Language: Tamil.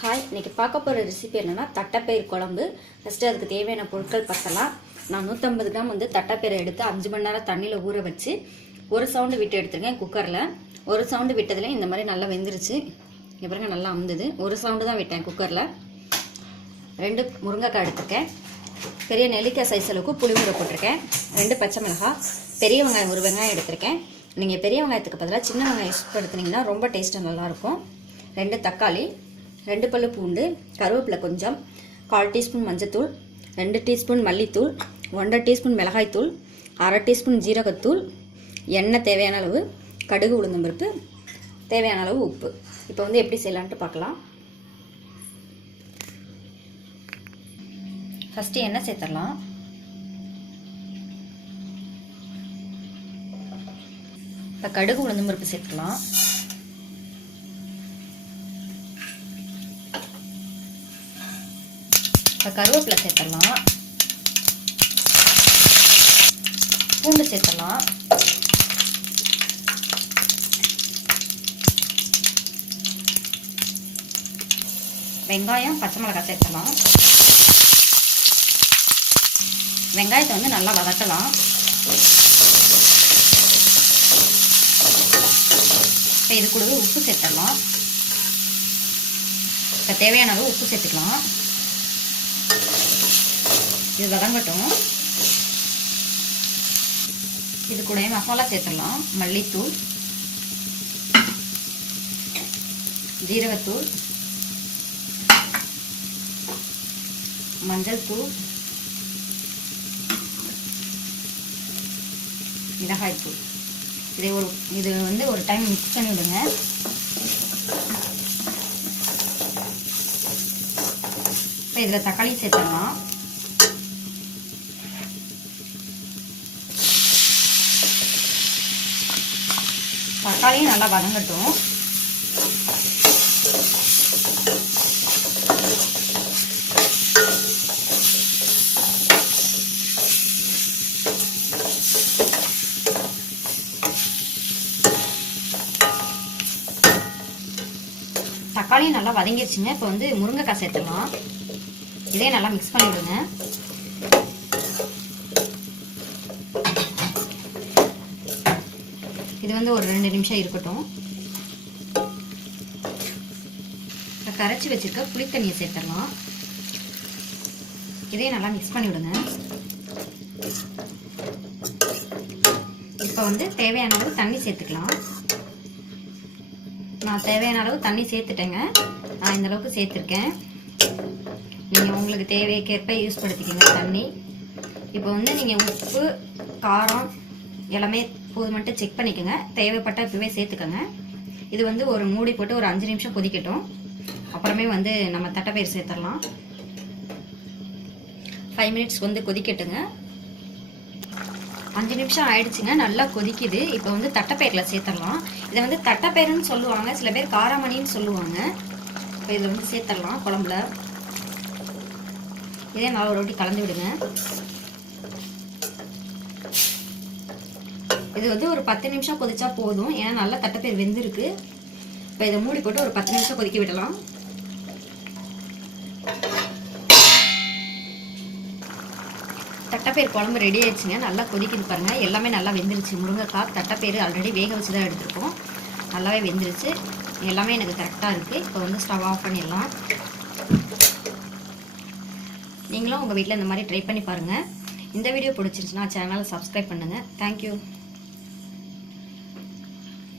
ஹாய், இன்றைக்கி பார்க்க போகிற ரெசிபி என்னென்னா தட்டைப்பயிர் குழம்பு. ஃபஸ்ட்டு அதுக்கு தேவையான பொருட்கள் பார்த்தலாம். நான் 150 கிராம் தட்டைப்பயிரை எடுத்து 5 மணி நேரம் தண்ணியில் ஊற வச்சு ஒரு சவுண்டு விட்டு எடுத்துருக்கேன் குக்கரில். ஒரு சவுண்டு விட்டதுலேயும் இந்த மாதிரி நல்லா வெந்துருச்சு. இங்கே பாருங்க, நல்லா அமுந்துது. ஒரு சவுண்டு தான் விட்டேன் குக்கரில். 2 முருங்கைக்காய் எடுத்துருக்கேன். பெரிய நெல்லிக்காய் சைஸ் அளவுக்கு புளிமுறை போட்டிருக்கேன். 2 பச்சை மிளகாய், பெரிய வெங்காயம் 1 வெங்காயம் எடுத்திருக்கேன். நீங்கள் பெரிய வெங்காயத்துக்கு பதிலாக சின்ன வெங்காயம் யூஸ் எடுத்துனீங்கன்னா ரொம்ப டேஸ்ட்டாக நல்லாயிருக்கும். 2 தக்காளி, 2 பல்லு பூண்டு, கருவேப்பிலை கொஞ்சம், 1/4 டீஸ்பூன் மஞ்சத்தூள், 2 டீஸ்பூன் மல்லித்தூள், 1/2 டீஸ்பூன் மிளகாய்த்தூள், 1/2 டீஸ்பூன் ஜீரகத்தூள், எண்ணெய் தேவையான அளவு, கடுகு உளுந்தம்பருப்பு, தேவையான அளவு உப்பு. இப்போ எப்படி செய்யலான்ட்டு பார்க்கலாம். ஃபஸ்ட்டு எண்ணெய் சேர்த்துடலாம். இப்போ கடுகு உளுந்தம்பருப்பு சேர்த்துக்கலாம். இப்போ கருவேப்பிலை சேர்த்துடலாம். பூண்டு சேர்த்துடலாம். வெங்காயம், பச்சை மிளகாய் சேர்த்துடலாம். வெங்காயத்தை நல்லா வதக்கலாம். இப்போ இது கூடவே உப்பு சேர்த்துடலாம். இப்போ தேவையான அளவு உப்பு சேர்த்துக்கலாம். இது வதங்கட்டும். இது கூட மசாலா சேர்த்துடலாம். மல்லித்தூள், ஜீரகத்தூள், மஞ்சள் தூள், மிளகாய்த்தூள். இது ஒரு டைம் மிக்ஸ் பண்ணி விடுங்க. இப்போ இதில் தக்காளி சேர்த்துடலாம். தக்காளியும் நல்லா வதங்கட்டும். தக்காளியும் நல்லா வதங்கிடுச்சுங்க. இப்போ முருங்கைக்காய் சேர்த்துடலாம். இதே நல்லா மிக்ஸ் பண்ணி விடுங்க. இது ஒரு 2 நிமிஷம் இருக்கட்டும். கரைச்சி வச்சிருக்க புளித்தண்ணியை சேர்த்துடலாம். இதே நல்லா மிக்ஸ் பண்ணி விடுங்க. இப்போ தேவையான அளவு தண்ணி சேர்த்துக்கலாம். நான் தேவையான அளவு தண்ணி சேர்த்துட்டேங்க. நான் இந்த அளவுக்கு சேர்த்துருக்கேன். நீங்கள் உங்களுக்கு தேவைக்கேற்ப யூஸ் படுத்திக்கங்க தண்ணி. இப்போ நீங்கள் உப்பு, காரம் எல்லாமே போதுமன்ட்டு செக் பண்ணிக்கோங்க. தேவைப்பட்ட இப்பவே சேர்த்துக்கோங்க. இது ஒரு மூடி போட்டு ஒரு 5 நிமிஷம் கொதிக்கட்டும். அப்புறமே நம்ம தட்டைப்பயிர் சேர்த்துடலாம். 5 மினிட்ஸ் கொதிக்கட்டுங்க. 5 நிமிஷம் ஆயிடுச்சுங்க. நல்லா கொதிக்குது. இப்போ தட்டைப்பயிரில் சேர்த்துடலாம். இதை தட்டைப்பயிறுன்னு சொல்லுவாங்க, சில பேர் காராமணின்னு சொல்லுவாங்க. இப்போ இதில் சேர்த்துடலாம் குழம்புல. இதே நல்லா ஒரு வாட்டி கலந்து விடுங்க. இது ஒரு 10 நிமிஷம் கொதிச்சா போதும். ஏன்னா நல்லா தட்டைப்பயிர் வெந்திருக்கு. இப்போ இதை மூடி போட்டு ஒரு 10 நிமிஷம் கொதிக்க விடலாம். தட்டைப்பயிர் குழம்பு ரெடி ஆயிடுச்சுங்க. நல்லா கொதிக்குது பாருங்க. எல்லாமே நல்லா வெந்துருச்சு. முருங்கைக்காய், தட்டைப்பயிர் ஆல்ரெடி வேக வச்சு தான் எடுத்துருக்கோம். நல்லாவே வெந்துருச்சு. எல்லாமே எனக்கு கரெக்டாக இருக்குது. இப்போ ஸ்டவ் ஆஃப் பண்ணிடலாம். நீங்களும் உங்கள் வீட்டில் இந்த மாதிரி ட்ரை பண்ணி பாருங்கள். இந்த வீடியோ பிடிச்சிருச்சுன்னா சேனலை சப்ஸ்கிரைப் பண்ணுங்கள். தேங்க்யூ.